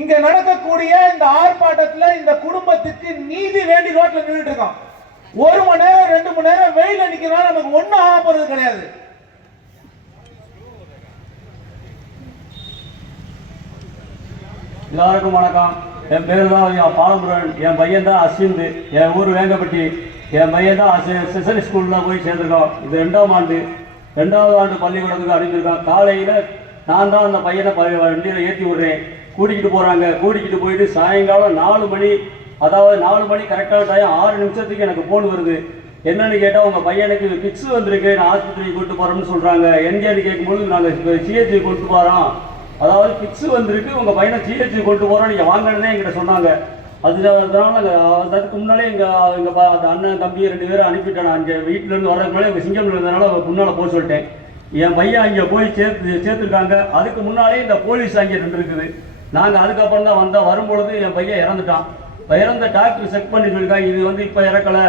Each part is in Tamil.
இங்க நடக்கக்கூடிய இந்த ஆர்ப்பாட்டத்துல இந்த குடும்பத்துக்கு நீதி வேண்டி ரோட்ல நின்றுட்டு இருக்கோம். 1 மணி நேரம் 2 மணி நேரம் வெயில நிக்கிறனால நமக்கு ஒண்ணும் ஆக போறது கிடையாது. எல்லாருக்கும் வணக்கம். என் பேர் தான் பாலமுருகன். என் பையன் தான் அஸ்விந்த். என் ஊர் வேங்கப்பட்டி. என் பையன் தான் ஸ்பெஷல் ஸ்கூலில் போய் சேர்ந்துருக்கோம். இது 2ஆம் ஆண்டு. 2வது ஆண்டு பள்ளிக்கூடத்துக்கு அனுப்பியிருக்கோம். காலையில் நான் தான் அந்த பையனை வண்டியில் ஏற்றி விடுறேன். கூட்டிகிட்டு போகிறாங்க. கூட்டிகிட்டு போயிட்டு சாயங்காலம் 4 மணி, அதாவது 4 மணி கரெக்டான டைம் 6 நிமிஷத்துக்கு எனக்கு ஃபோன் வருது. என்னன்னு கேட்டால் உங்கள் பையனுக்கு ஃபிக்ஸ் வந்திருக்கு, நான் ஆஸ்பத்திரிக்கு கொண்டு போகிறோம்னு சொல்கிறாங்க. எங்கேன்னு கேட்கும்போது நாங்கள் சிஹெச்சி கொண்டு போகிறோம், அதாவது ஃபிக்ஸ் வந்திருக்கு, உங்கள் பையனை சிஹெச்சி கொண்டு போகிறோம், நீங்கள் வாங்கினே எங்கிட்ட சொன்னாங்க. அதனால அதுக்கு முன்னாலே எங்கள் அண்ணன் தம்பி 2 பேரும் அனுப்பிட்டேன். அங்கே வீட்டிலேருந்து வர்றதுக்கு முன்னாலே எங்கள் சிங்கம்ல இருந்ததுனால முன்னால் போக சொல்லிட்டேன். என் பையன் அங்கே போய் சேர்த்துருக்காங்க. அதுக்கு முன்னாலே இந்த போலீஸ் அங்கே நின்றுருக்குது. நாங்கள் அதுக்கப்புறம் தான் வரும்பொழுது என் பையன் இறந்துட்டான். இறந்த டாக்டர் செக் பண்ணி சொல்லியிருக்காங்க, இது வந்து இப்போ இறக்கலை,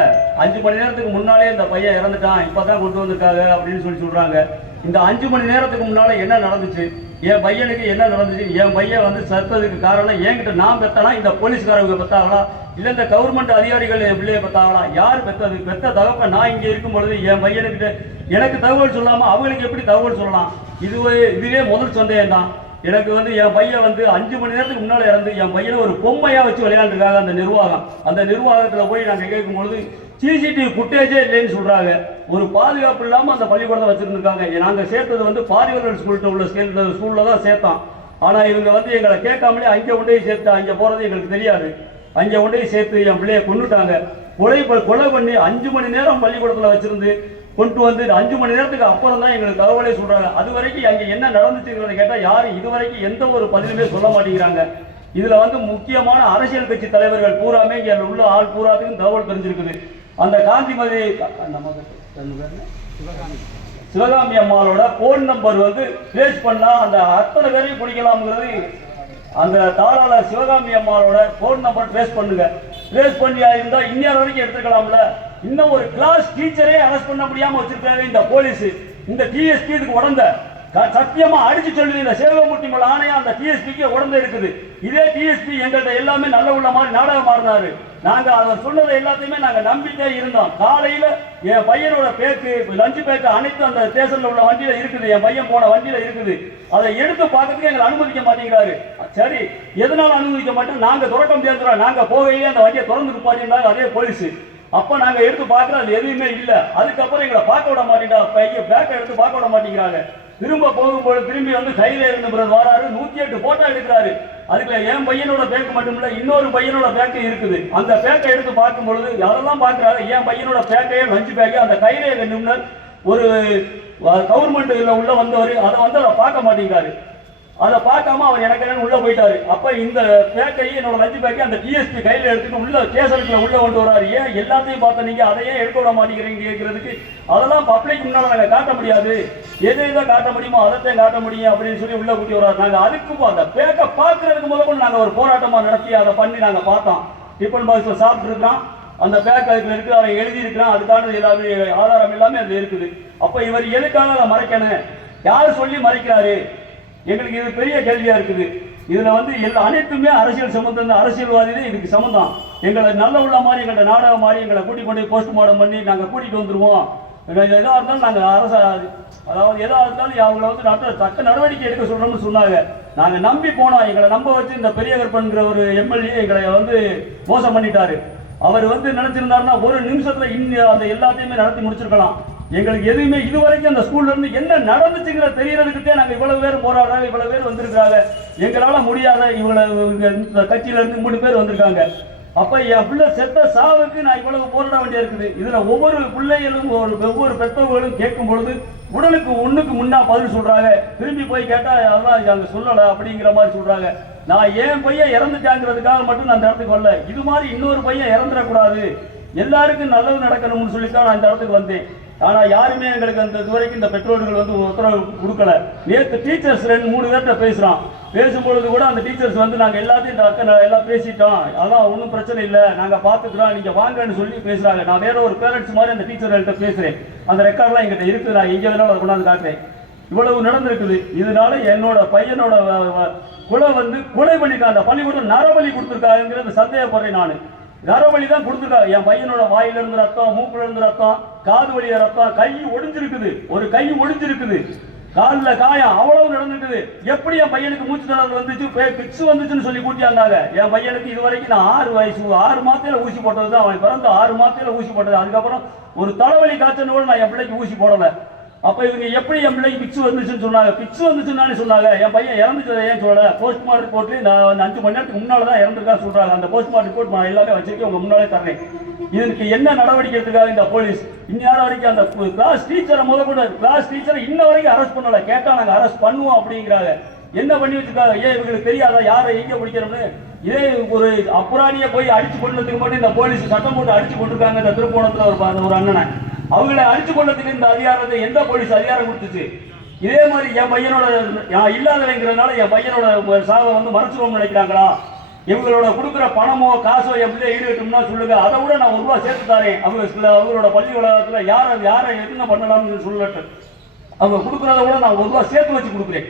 5 மணி நேரத்துக்கு முன்னாலே இந்த பையன் இறந்துட்டான், இப்போ தான் கொண்டு வந்திருக்காங்க அப்படின்னு சொல்கிறாங்க. இந்த 5 மணி நேரத்துக்கு முன்னால் என்ன நடந்துச்சு, என் பையனுக்கு என்ன நடந்துச்சு, என் பையன் வந்து சத்ததுக்கு காரணம் என்கிட்ட நான் பெற்றனா, இந்த போலீஸ்காரங்க பெற்றாங்களா, இல்லை இந்த கவர்மெண்ட் அதிகாரிகள் என் பிள்ளையை பெற்றாங்களா, யார் பெற்றது? பெற்ற தகப்ப நான் இங்கே இருக்கும் பொழுது என் பையனுக்கிட்ட எனக்கு தகவல் சொல்லாமல் அவங்களுக்கு எப்படி தகவல் சொல்லலாம்? இதுவே முதல் சந்தேகம் தான் எனக்கு. வந்து என் பையன் வந்து 5 மணி நேரத்துக்கு முன்னால் இறந்து என் பையனை ஒரு பொம்மையாக வச்சு விளையாண்டுருக்காங்க அந்த நிர்வாகம். அந்த நிர்வாகத்தில் போய் நாங்கள் கேட்கும்பொழுது சிசிடிவி ஃபுட்டேஜே இல்லைன்னு சொல்கிறாங்க. ஒரு பாதுகாப்பு இல்லாமல் அந்த பள்ளிக்கூடத்தை வச்சுருந்துருக்காங்க. நாங்கள் சேர்த்தது வந்து பாரிவர்கள் ஸ்கூல்கிட்ட உள்ள ஸ்கூலில் தான் சேர்த்தோம். ஆனால் இவங்க வந்து எங்களை கேட்காமலே அங்கே கொண்டு போய் சேர்த்து அங்கே போகிறது எங்களுக்கு தெரியாது. அங்கே கொண்டு போய் சேர்த்து என் பிள்ளையை கொண்டுட்டாங்க. கொலை பண்ணி 5 மணி நேரம் பள்ளிக்கூடத்தில் வச்சுருந்து கொண்டு வந்து 5 மணி நேரத்துக்கு அப்புறம் தான் எங்களுக்கு தகவலே சொல்றாங்க. அது வரைக்கும் அங்கே என்ன நடந்துச்சுங்கிறத கேட்டால் யாரும் இதுவரைக்கும் எந்த ஒரு பதிலுமே சொல்ல மாட்டேங்கிறாங்க. இதுல வந்து முக்கியமான அரசியல் கட்சி தலைவர்கள் பூராமே இங்கே உள்ள ஆள் பூராத்துக்கும் தகவல் தெரிஞ்சிருக்குது. அந்த காந்திமதி சிவகாமி அம்மாவோட போன் நம்பர் வந்து ட்ரேஸ் பண்ணா அந்த அத்தனை பேரையும் பிடிக்கலாம்ங்கிறது. அந்த தாராளர் சிவகாமி அம்மாவோட போன் நம்பர் ட்ரேஸ் பண்ணுங்க. ட்ரேஸ் பண்ணியா இருந்தா இன்னொரு வரைக்கும் எடுத்துக்கலாம்ல. இன்னும் ஒரு கிளாஸ் டீச்சரே அரெஸ்ட் பண்ண முடியாம வச்சிருக்காங்க இந்த போலீஸ். இந்த டிஎஸ்பி இதுக்கு உடந்த சத்தியமா அடிச்சு சொல்லுது. இந்த சேவமூர்த்தி மேல ஆணையா அந்த டிஎஸ்பிக்கு உடந்த இருக்குது. இதே டிஎஸ்பி எங்கள்கிட்ட எல்லாமே நல்ல உள்ள மாதிரி நாடகம் ஆடினாரு. நாங்க அவர் சொன்னதை எல்லாத்தையுமே நாங்க நம்பிட்டே இருந்தோம். காலையில என் பையனோட பேக்கு லஞ்சு பேக்கு அனைத்து அந்த ஸ்டேஷன்ல உள்ள வண்டியில இருக்குது. என் பையன் போன வண்டியில இருக்குது. அதை எடுத்து பார்க்கறதுக்கு எங்களை அனுமதிக்க மாட்டேங்கிறாரு. சரி, எதனால அனுமதிக்க மாட்டோம்? நாங்க துறக்க முடியாது. நாங்க போகையே அந்த வண்டியை திறந்து பாட்டிருந்தாங்க அதே போலீஸ். அப்ப நாங்க எடுத்து பார்க்கறோம், அது எதுவுமே இல்ல. அதுக்கப்புறம் எங்களை பார்க்க விட மாட்டேங்கிறா, பையன் பேக்கை எடுத்து பார்க்க விட மாட்டேங்கிறாங்க. திரும்ப போகும்போது திரும்பி வந்து கையில இருந்து வராரு, 108 போட்டோ எடுக்கிறாரு. அதுக்குள்ள என் பையனோட பேக்கு மட்டும் இல்ல, இன்னொரு பையனோட பேக்கு இருக்குது. அந்த பேக்கை எடுத்து பார்க்கும் பொழுது யாரெல்லாம் பாக்குறாரு, என் பையனோட பேக்கையே லஞ்சு பேக்கே அந்த கையில நிமிடம் ஒரு கவர்மெண்ட் உள்ள வந்தவர் அதை வந்து அதை பார்க்க மாட்டேங்கிறாரு. அதை பார்க்காம அவர் எனக்கு உள்ள போயிட்டாரு. அப்ப இந்த பேக்கை என்னோட லஞ்சு பேக்கை அந்த டிஎஸ்பி கையில எடுத்துட்டு உள்ள ஸ்டேஷனுக்குள்ள உள்ள கொண்டு வராரு. ஏன் எல்லாத்தையும் பார்த்த நீங்க அதையே எடுக்க விட மாட்டேங்கிறீங்க கேட்கறதுக்கு. அதெல்லாம் பப்ளிக் முன்னால நாங்க காட்ட முடியாது, எதை காட்ட முடியுமோ அதைத்தான் காட்ட முடியும் அப்படின்னு சொல்லி உள்ள கூட்டி வர்றாரு. நாங்க அதுக்கு அந்த பேக்கை பார்க்கறதுக்கு முதல்ல நாங்க ஒரு போராட்டமா நடத்தி அதை பண்ணி நாங்க பார்த்தோம். டிஃபன் பாக்ஸ்ல சாப்பிட்டு இருக்கிறோம், அந்த பேக் அதுல இருக்கு, அதை எழுதி இருக்கிறான், அதுக்கான எல்லாமே ஆதாரம் எல்லாமே அதுல இருக்குது. அப்ப இவர் எதுக்காக அதை மறைக்கணும்? யாரு சொல்லி மறைக்கிறாரு? எங்களுக்கு இது பெரிய கேள்வியா இருக்குது. இதுல வந்து அனைத்துமே அரசியல் சம்பந்தம், அரசியல்வாதிகளே இதுக்கு சம்பந்தம். எங்களை நல்ல உள்ள மாதிரி எங்கள்ட்ட நாடகம் மாதிரி எங்களை கூட்டிக் கொண்டு போஸ்ட்மார்ட்டம் பண்ணி நாங்கள் கூட்டிட்டு வந்துருவோம். எதாக இருந்தாலும் நாங்கள் அதாவது எதா இருந்தாலும் அவங்களை வந்து தக்க நடவடிக்கை எடுக்க சொல்றோம்னு சொன்னாங்க. நாங்கள் நம்பி போனோம். எங்களை நம்ப வச்சு இந்த பெரிய கற்பன்கிற ஒரு எம்எல்ஏ எங்களை வந்து மோசம் பண்ணிட்டாரு. அவர் வந்து நினைச்சிருந்தாருன்னா ஒரு நிமிஷத்துல அந்த எல்லாத்தையுமே நடத்தி முடிச்சிருக்கலாம். எங்களுக்கு எதுவுமே இதுவரைக்கும் அந்த ஸ்கூல்ல இருந்து என்ன நடந்துச்சுங்கிற தெரியறதுக்கிட்டே நாங்க இவ்வளவு பேர் போராடுறாங்க, இவ்வளவு பேர் வந்திருக்காங்க. எங்களால முடியாத இவ்வளவு கட்சியில இருந்து 3 பேர் வந்திருக்காங்க. அப்ப என் பிள்ளை செத்த சாவுக்கு நான் இவ்வளவு போராட வேண்டிய இருக்குது. இதுல ஒவ்வொரு பிள்ளைகளும் ஒவ்வொரு பெற்றவர்களும் கேட்கும் பொழுது உடலுக்கு ஒண்ணுக்கு முன்னா பதில் சொல்றாங்க. திரும்பி போய் கேட்டா அதெல்லாம் அங்க சொல்லல அப்படிங்கிற மாதிரி சொல்றாங்க. நான் என் பையன் இறந்துட்டாங்கிறதுக்காக மட்டும் நான் அந்த இடத்துக்கு வரல. இது மாதிரி இன்னொரு பையன் இறந்துடக்கூடாது, எல்லாருக்கும் நல்லது நடக்கணும்னு சொல்லித்தான் நான் இந்த இடத்துக்கு வந்தேன். ஆனா யாருமே எங்களுக்கு அந்த இதுவரைக்கும் இந்த பெற்றோர்கள் வந்து உத்தரவு கொடுக்கல. நேற்று டீச்சர்ஸ் 2-3 பேர்கிட்ட பேசுறோம். பேசும்பொழுது கூட அந்த டீச்சர்ஸ் வந்து நாங்க எல்லாத்தையும் எல்லாம் பேசிட்டோம், அதான் ஒன்றும் பிரச்சனை இல்லை, நாங்க பாத்துக்கிறோம், நீங்க வாங்கன்னு சொல்லி பேசுறாங்க. நான் வேற ஒரு பேரண்ட்ஸ் மாதிரி அந்த டீச்சர்கள்ட்ட பேசுறேன். அந்த ரெக்கார்ட்லாம் எங்கிட்ட இருக்குது, நான் எங்க வேணாலும் அதை கொண்டாந்து காட்டுறேன். இவ்வளவு நடந்திருக்குது. இதனால என்னோட பையனோட கொலை பண்ணிருக்காங்க. அந்த பள்ளிக்கூடம் நரபலி கொடுத்துருக்காங்கிறது சந்தேகப்படுறேன். நான் நரபலி தான் கொடுத்துருக்காங்க. என் பையனோட வாயில இருந்து ரத்தம், மூக்குல இருந்து ரத்தம், காது வழிய ரத்தம், கை ஒடிஞ்சிருக்குது, ஒரு கை ஒடிஞ்சிருக்குது, காலில் காயம் அவ்வளவு நடந்துருக்குது. எப்படி என் பையனுக்கு மூச்சு திணறல் வந்துச்சு, பிக்ஸ் வந்துச்சுன்னு சொல்லி கூட்டியாங்க. என் பையனுக்கு இது வரைக்கும் நான் 6 மாசத்துல ஊசி போட்டது தான். அவன் பிறந்த 6 மாசத்துல ஊசி போட்டது. அதுக்கப்புறம் ஒரு தலைவலி காய்ச்சல் கூட நான் என் பிள்ளைக்கு ஊசி போடலை. அப்ப இவங்க எப்படி என் பிள்ளைக்கு பிக்ஸ் வந்துச்சுன்னு சொன்னாங்க. பிக்ஸ் வந்துச்சுன்னு சொன்னாங்க. என் பையன் இறந்துச்சு ஏன் சொல்லல? போஸ்ட்மார்ட்டம் ரிப்போர்ட் நான் 5 மணி நேரத்துக்கு முன்னால தான் இறந்துருக்கா சொல்றாங்க. அந்த போஸ்ட்மார்ட்டம் ரிப்போர்ட் நான் எல்லாமே வச்சிருக்கேன், உங்க முன்னாலே தர்றேன். இதுக்கு என்ன நடவடிக்கை எடுத்துக்காக இந்த போலீஸ் இன்ன நேரம் வரைக்கும் அந்த கிளாஸ் டீச்சரை கூட கிளாஸ் டீச்சரை இன்ன வரைக்கும் அரெஸ்ட் பண்ணல. கேட்டா நாங்க அரெஸ்ட் பண்ணுவோம் அப்படிங்கிறாங்க. என்ன பண்ணி வச்சிருக்காங்க? ஏன் இவங்களுக்கு தெரியாதா யாரை எங்க பிடிக்கிறோம்னு? இதே ஒரு அப்புறாணியை போய் அடிச்சு கொண்டதுக்கு மட்டும் இந்த போலீஸ் சட்டம் போட்டு அடிச்சு கொண்டிருக்காங்க. இந்த திருப்போணத்துல ஒரு அண்ணனை அவங்களை அடிச்சு கொண்டதுக்கு இந்த அதிகாரத்தை எந்த போலீஸ் அதிகாரம் கொடுத்துச்சு? இதே மாதிரி என் பையனோட இல்லாதவங்கிறதுனால என் பையனோட சாவை மறைச்சிருவோம்னு நினைக்கிறாங்களா? இவங்களோட கொடுக்குற பணமோ காசோ எப்படி ஈடுகட்டும்னா சொல்லுங்க, அதை விட நான் 1 ரூபா சேர்த்து தாரேன். அவங்களோட பள்ளி வளாகத்தில் யாரை என்ன பண்ணலாம்னு சொல்லட்டு அவங்க கொடுக்குறத விட நான் 1 ரூபா சேர்த்து வச்சு கொடுக்குறேன்.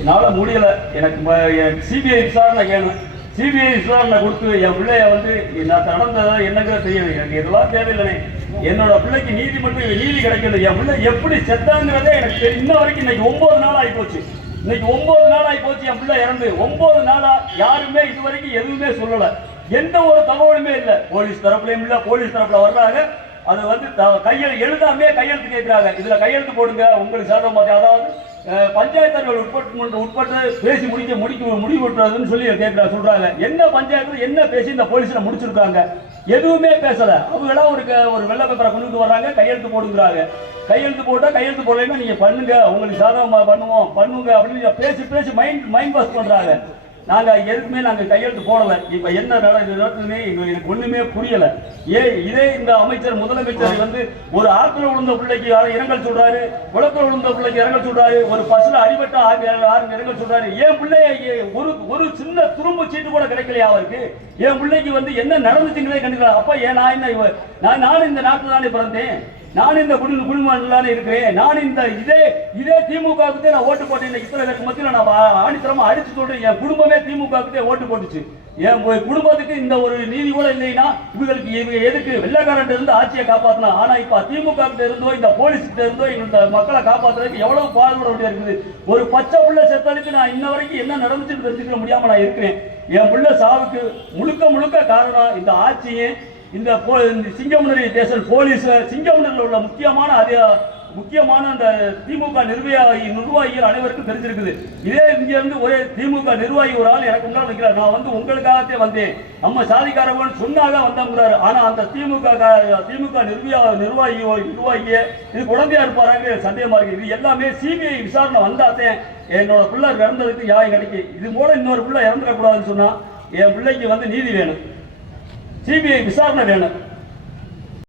என்னால முடியல. எனக்கு சிபிஐ விசாரணை வேணும். சிபிஐ விசாரணை கொடுத்து என் பிள்ளைய நான் நடந்ததை என்னங்கிறத தெரியல. எனக்கு இதெல்லாம் தேவையில்லை. என்னோட பிள்ளைக்கு நீதி கிடைக்கல. என் பிள்ளை எப்படி செத்தாங்கிறதே எனக்கு தெரியும். இன்ன வரைக்கும் இன்னைக்கு 9 நாள் ஆகி போச்சு. இன்னைக்கு 9 நாள் ஆகி போச்சு. என் பிள்ளை இறந்து 9 நாளா யாருமே இது வரைக்கும் எதுவுமே சொல்லல. எந்த ஒரு தகவலுமே இல்லை. போலீஸ் தரப்புலையும் இல்லை. போலீஸ் தரப்புல வர்றாங்க, அது எழுதாமே கையெழுத்து கேட்கிறாங்க. இதுல கையெழுத்து போடுங்க உங்களுக்கு சாதகமா. அதாவது பஞ்சாயத்தர்கள் உட்பட்டு பேசி முடிவுறதுன்னு சொல்லி சொல்றாங்க. என்ன பஞ்சாயத்து என்ன பேசி இந்த போலீஸ்ல முடிச்சிருக்காங்க? எதுவுமே பேசல. அவங்களா ஒரு வெள்ளை பேப்பரை கொண்டு வர்றாங்க, கையெழுத்து போடுங்கிறாங்க. கையெழுத்து போட்டா கையெழுத்து போடலைன்னா நீங்க பண்ணுங்க, உங்களுக்கு சாதகமா பண்ணுங்க அப்படின்னு பேசி மைண்ட் வாஷ் பண்றாங்க. நாங்க எதுக்குமே கையெழுத்து போடல. இப்ப என்ன நடக்குதுன்னு எனக்கு ஒண்ணுமே புரியல. இதே இந்த முதலமைச்சர் ஒரு ஆத்துல விழுந்த பிள்ளைக்கு இரங்கல் சொல்றாரு, குளத்துல விழுந்த பிள்ளைக்கு இரங்கல் சொல்றாரு, ஒரு பஸ்ல அடிபட்ட இரங்கல் சொல்றாரு. என் பிள்ளைய ஒரு சின்ன துரும்பு சீட்டு கூட கிடைக்கலையா அவருக்கு? என் பிள்ளைக்கு என்ன நடந்துச்சுங்களே கண்டுக்கலாம். அப்ப நான் இந்த நாட்டுல தானே பிறந்தேன், நான் இந்த குடும்பம் இருக்கிறேன். நான் இதே திமுகவுக்கு நான் ஓட்டு போட்டேன். இத்தனை பேருக்கு மத்தியில் நான் ஆணித்தரமா அடிச்சு சொல்றேன். என் குடும்பமே திமுகவுக்கு ஓட்டு போட்டுச்சு. என் குடும்பத்துக்கு இந்த ஒரு நீதி கூட இல்லைன்னா இவங்க எதுக்கு வெள்ளக்காரன் இருந்து ஆட்சியை காப்பாற்றலாம்? ஆனா இப்ப திமுக கிட்ட இருந்தோ இந்த போலீஸ் கிட்ட இருந்தோ இந்த மக்களை காப்பாற்றுறதுக்கு எவ்வளவு பாடுபட வேண்டிய இருக்குது. ஒரு பச்சை புள்ள செத்ததுக்கு நான் இன்ன வரைக்கும் என்ன நடந்துச்சுன்னு தெரிஞ்சுக்க முடியாம நான் இருக்கிறேன். என் பிள்ளை சாவுக்கு முழுக்க காரணம் இந்த ஆட்சியே, இந்த சிங்கமுனரி ஸ்டேஷன் போலீஸ், சிங்கமுனரில் உள்ள முக்கியமான அந்த திமுக நிர்வாகிகள் அனைவருக்கும் தெரிஞ்சிருக்குது. இதே இங்க இருந்து ஒரே திமுக நிர்வாகி ஒரு ஆள் எனக்கு முன்னாடி நிற்கிறார். நான் உங்களுக்காகவே வந்தேன், நம்ம சாதிக்காரவன் சொன்னாதான் வந்தோங்கிறாரு. ஆனா அந்த திமுக நிர்வாகிய இது குழந்தையா இருப்பாராங்க சந்தேகமா இருக்கு. இது எல்லாமே சிபிஐ விசாரணை வந்தாத்தேன் என்னோட பிள்ளை இறந்ததுக்கு நியாயம் கிடைக்கும். இது போல இன்னொரு பிள்ளை இறந்துடக்கூடாதுன்னு சொன்னா என் பிள்ளைக்கு நீதி வேணும், சிபிஐ விசாரணை வேணும்.